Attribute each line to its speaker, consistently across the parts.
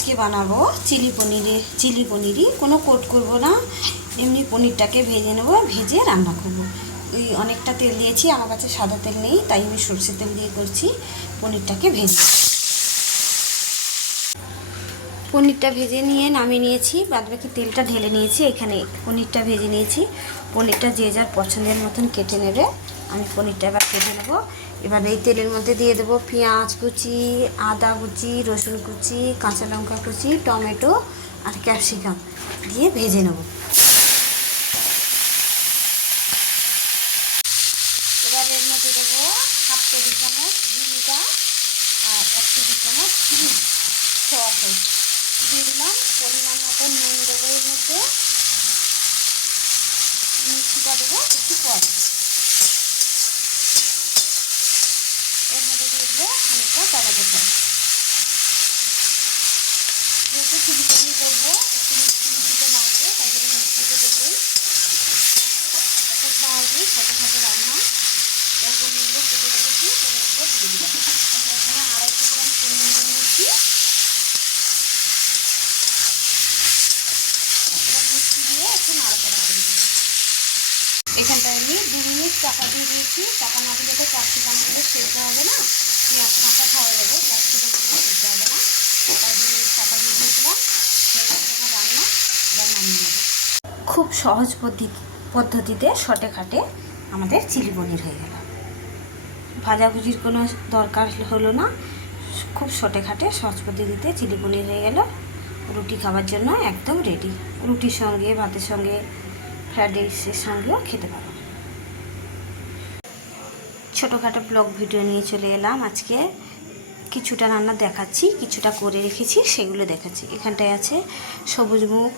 Speaker 1: আজকে বানাবো chilli পনিরে, chilli পনিরই। কোনো কোট করব না। এমনি পনিরটাকে ভেজে নেব ভেজে রান্না করব। ওই অনেকটা তেল দিয়েছি, আমার কাছে সাদা তেল নেই, তাই আমি সরষের তেল দিয়ে করছি পনিরটাকে ভেজে। পনিরটা ভেজে নিয়ে নামিয়ে নিয়েছি বাদ বাকি তেলটা ঢেলে নিয়েছি, এখানে পনিরটা ভেজে নিয়েছি। পনিরটা যে যার পছন্দের মতন কেটে নেবে। আমি পনিরটা এবার কেটে নেব। এবার এই তেলের মধ্যে দিয়ে দেবো পেঁয়াজ কুচি, আদা কুচি, রসুন কুচি, কাঁচা লঙ্কা কুচি, টমেটো আর ক্যাপসিকাম দিয়ে ভেজে নেব। এবার মধ্যে দেবো হাফ টেবিল চামচ ভিনিগার আর এক টেবিল চামচ সস। দিয়ে দিলাম, পরিমাণ মতো নুন দেবো এর মধ্যে। মিষ্টিটা দেবো একটু পরে এর মধ্যে দিয়ে দেবো খানিকটা যেহেতু চিলি এখানটায় আমি দু মিনিট চাপা দিয়ে দিয়েছি। চাপা না দিলে তো ক্যাপসিকাম সেদ্ধ হবে না। পেঁয়াজ কাঁচা খাওয়া যাবে ক্যাপসিকাম করে সেদ্ধ হবে না তাই দু মিনিট চাপা দিয়ে দিয়েছিলাম হয়ে গেছে আমার রান্না এবার নামিয়ে নেব খুব সহজ পদ্ধতি, পদ্ধতিতে শটে খাটে আমাদের চিলি পনির হয়ে গেল। ভাজাভুজির কোনো দরকার হলো না। খুব শটে খাটে সহজ পদ্ধতিতে চিলি পনির হয়ে গেল। রুটি খাবার জন্য একদম রেডি রুটির সঙ্গে, ভাতের সঙ্গে ফ্রাইড রাইসের সঙ্গেও খেতে পারো। ছোটোখাটো ব্লগ ভিডিও নিয়ে চলে এলাম। আজকে কিছুটা রান্না দেখাচ্ছি, কিছুটা করে রেখেছি, সেগুলো দেখাচ্ছি। এখানটায় আছে সবুজ মুখ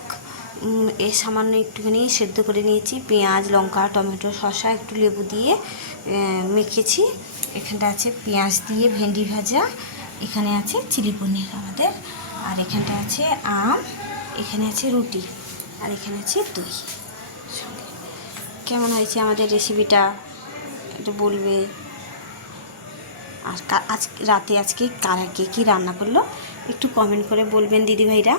Speaker 1: এ সামান্য একটুখানি সেদ্ধ করে নিয়েছি। পেঁয়াজ, লঙ্কা, টমেটো, শসা, একটু লেবু দিয়ে মেখেছি। এখানটা আছে পেঁয়াজ দিয়ে ভেন্ডি ভাজা। এখানে আছে চিলি পনির আমাদের। আর এখানটা আছে আম। এখানে আছে রুটি। আর এখানে আছে দই। কেমন হয়েছে আমাদের রেসিপিটা একটু বলবে। আর আজ রাতে আজকে কারা কে কী রান্না করল? একটু কমেন্ট করে বলবেন দিদিভাইরা।